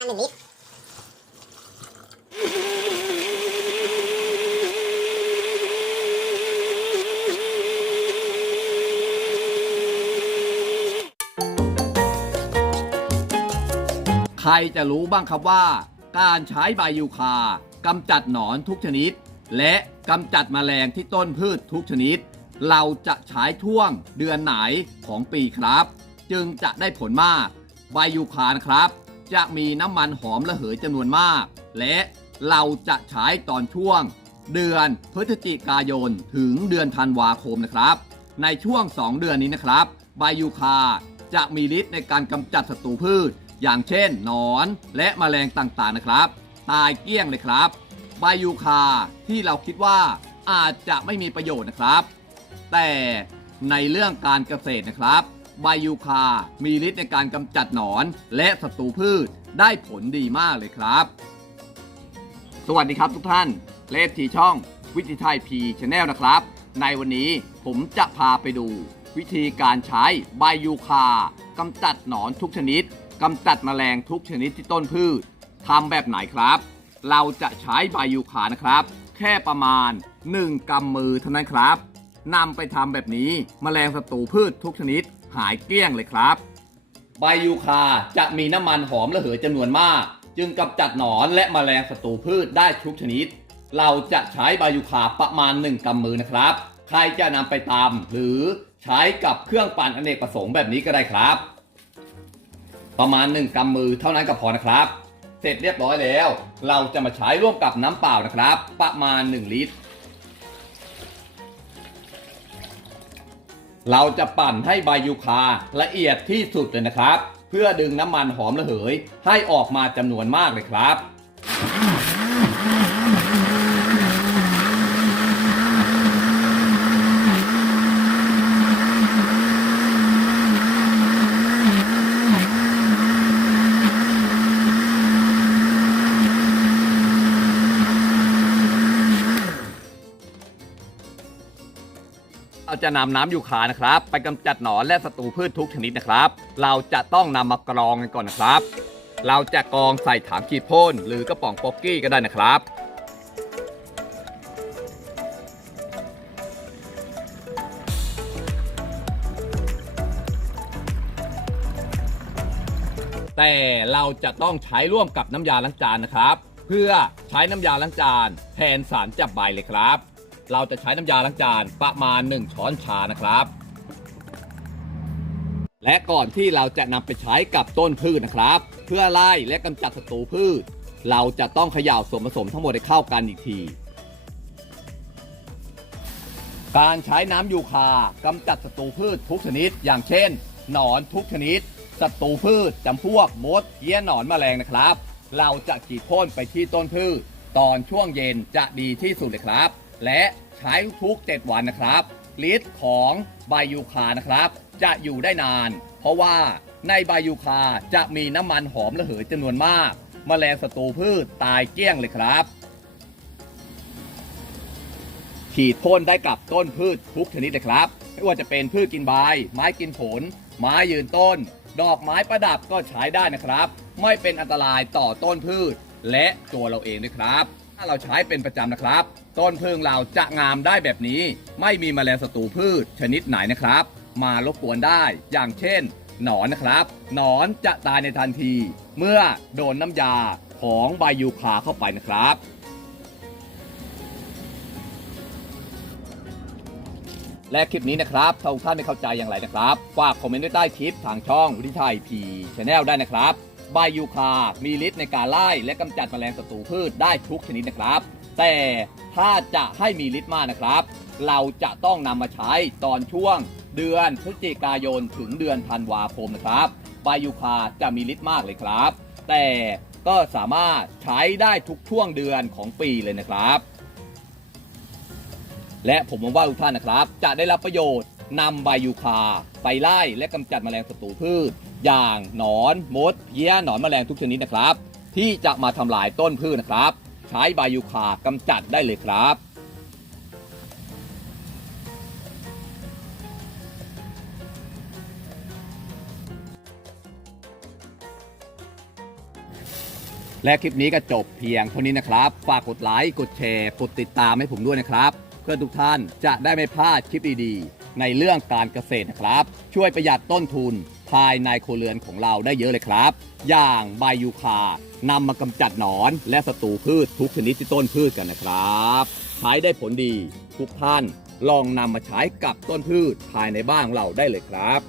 หนึ่งลิตรใครจะรู้บ้างครับว่า การใช้ใบยูคากำจัดหนอนทุกชนิด และกำจัดแมลงที่ต้นพืชทุกชนิด เราจะใช้ช่วงเดือนไหนของปีครับ จึงจะได้ผลมาก ใบยูคานะครับ จะมีน้ำมันหอมระเหยจำนวนมาก และเราจะใช้ตอนช่วง เดือนพฤศจิกายนถึงเดือนธันวาคมนะครับ ในช่วง 2 เดือนนี้นะครับ ใบยูคาจะมีฤทธิ์ในการกำจัดศัตรูพืช อย่างเช่นหนอนและแมลงต่างๆนะครับ ตายเกลี้ยงเลยครับ ใบยูคาที่เราคิดว่าอาจจะไม่มีประโยชน์นะครับ แต่ในเรื่องการเกษตรนะครับ ใบยูคา มีฤทธิ์ในการกำจัดหนอน และศัตรูพืชได้ผลดีมากเลยครับ สวัสดีครับทุกท่าน เลฟทีช่อง วิธีไทยพีชแนลนะครับ ในวันนี้ผมจะพาไปดู วิธีการใช้ใบยูคากำจัดหนอนทุกชนิดกำจัดแมลงทุกชนิดที่ต้นพืชทำแบบไหนครับ เราจะใช้ใบยูคานะครับ แค่ประมาณ 1กำมือเท่านั้นครับนำไปทำแบบนี้แมลงศัตรูพืชทุกชนิด หายเกลี้ยงเลยครับ ใบยูคาจะมีน้ำมันหอมระเหยจำนวนมาก จึงกำจัดหนอนและแมลงศัตรูพืชได้ทุกชนิด เราจะใช้ใบยูคาประมาณ 1กำมือนะครับ ใครจะนำไปตำหรือใช้กับเครื่องปั่นอเนกประสงค์แบบนี้ก็ได้ครับ ประมาณ 1กำมือเท่านั้นก็พอนะครับ เสร็จเรียบร้อยแล้ว เราจะมาใช้ร่วมกับน้ำเปล่านะครับ ประมาณ 1 ลิตร เราจะปั่นให้ใบยูคาละเอียดที่สุดเลยนะครับ เพื่อดึงน้ำมันหอมระเหย ให้ออกมาจำนวนมากเลยครับ เราจะนำน้ำยูคานะครับ ไปกำจัดหนอนและศัตรูพืชทุกชนิดนะครับ เราจะต้องนำมากรองกันก่อนนะครับ เราจะกรองใส่ถังขีดพ่นหรือกระป๋องป๊อกกี้ก็ได้นะครับแต่เราจะต้องใช้ร่วมกับน้ำยาล้างจานนะครับ เพื่อใช้น้ำยาล้างจานแทนสารจับใบเลยครับ เราจะใช้น้ำยาล้างจานประมาณ 1 ช้อนชานะครับ และก่อนที่เราจะนำไปใช้กับต้นพืชนะครับ เพื่อไล่และกำจัดศัตรูพืช เราจะต้องเขย่าส่วนผสมทั้งหมดให้เข้ากันอีกที การใช้น้ำยูคากำจัดศัตรูพืชทุกชนิด อย่างเช่น หนอนทุกชนิดศัตรูพืชจำพวกมดเกี้ยหนอนแมลงนะครับ เราจะฉีดพ่นไปที่ต้นพืช ตอนช่วงเย็นจะดีที่สุดเลยครับ และใช้ทุก7วันนะครับฤทธิ์ของใบยูคานะครับ จะอยู่ได้นาน เพราะว่าในใบยูคาจะมีน้ำมันหอมระเหยจำนวนมากแมลงศัตรูพืชตายเกลี้ยงเลยครับ ฉีดพ่นได้กับต้นพืชทุกชนิดเลยครับ ไม่ว่าจะเป็นพืชกินใบ ไม้กินผล ไม้ยืนต้น ดอกไม้ประดับก็ใช้ได้นะครับ ไม่เป็นอันตรายต่อต้นพืช และตัวเราเองด้วยครับ ถ้าเราใช้เป็นประจำนะครับ ต้นพึ่งเราจะงามได้แบบนี้ ไม่มีแมลงศัตรูพืชชนิดไหนนะครับ มารบกวนได้อย่างเช่น หนอนนะครับ หนอนจะตายในทันที เมื่อโดนน้ำยาของใบยูคาเข้าไปนะครับและคลิปนี้นะครับถ้าท่านไม่เข้าใจอย่างไรนะครับ ฝากคอมเมนต์ไว้ใต้คลิปทางช่องวิทยไทยพีชแนลได้นะครับ ใบยูคา มีฤทธิ์ในการไล่และกำจัดแมลงศัตรูพืชได้ทุกชนิดนะครับ แต่ถ้าจะให้มีฤทธิ์มากนะครับ เราจะต้องนำมาใช้ตอนช่วงเดือนพฤศจิกายนถึงเดือนธันวาคมนะครับ ใบยูคาจะมีฤทธิ์มากเลยครับ แต่ก็สามารถใช้ได้ทุกช่วงเดือนของปีเลยนะครับ และผมหวังว่าทุกท่านนะครับ จะได้รับประโยชน์ นำใบยูคาไปไล่และกำจัดแมลงศัตรูพืช อย่างหนอนมดเพี้ยหนอนแมลงทุกชนิดนะครับ ที่จะมาทำลายต้นพืชนะครับ ใช้ใบยูคากำจัดได้เลยครับและคลิปนี้ก็จบเพียงเท่านี้นะครับ ฝากกดไลค์ กดแชร์ กดติดตามให้ผมด้วยนะครับ เพื่อทุกท่านจะได้ไม่พลาดคลิปดีๆ ในเรื่องการเกษตรนะครับ ช่วยประหยัดต้นทุนภายในโครเรือนของเราได้เยอะเลยครับ อย่างใบยูคานำมากำจัดหนอนและศัตรูพืชทุกชนิดที่ต้นพืชกันนะครับ ใช้ได้ผลดีทุกท่านลองนำมาใช้กับต้นพืชภายในบ้านของเราได้เลยครับ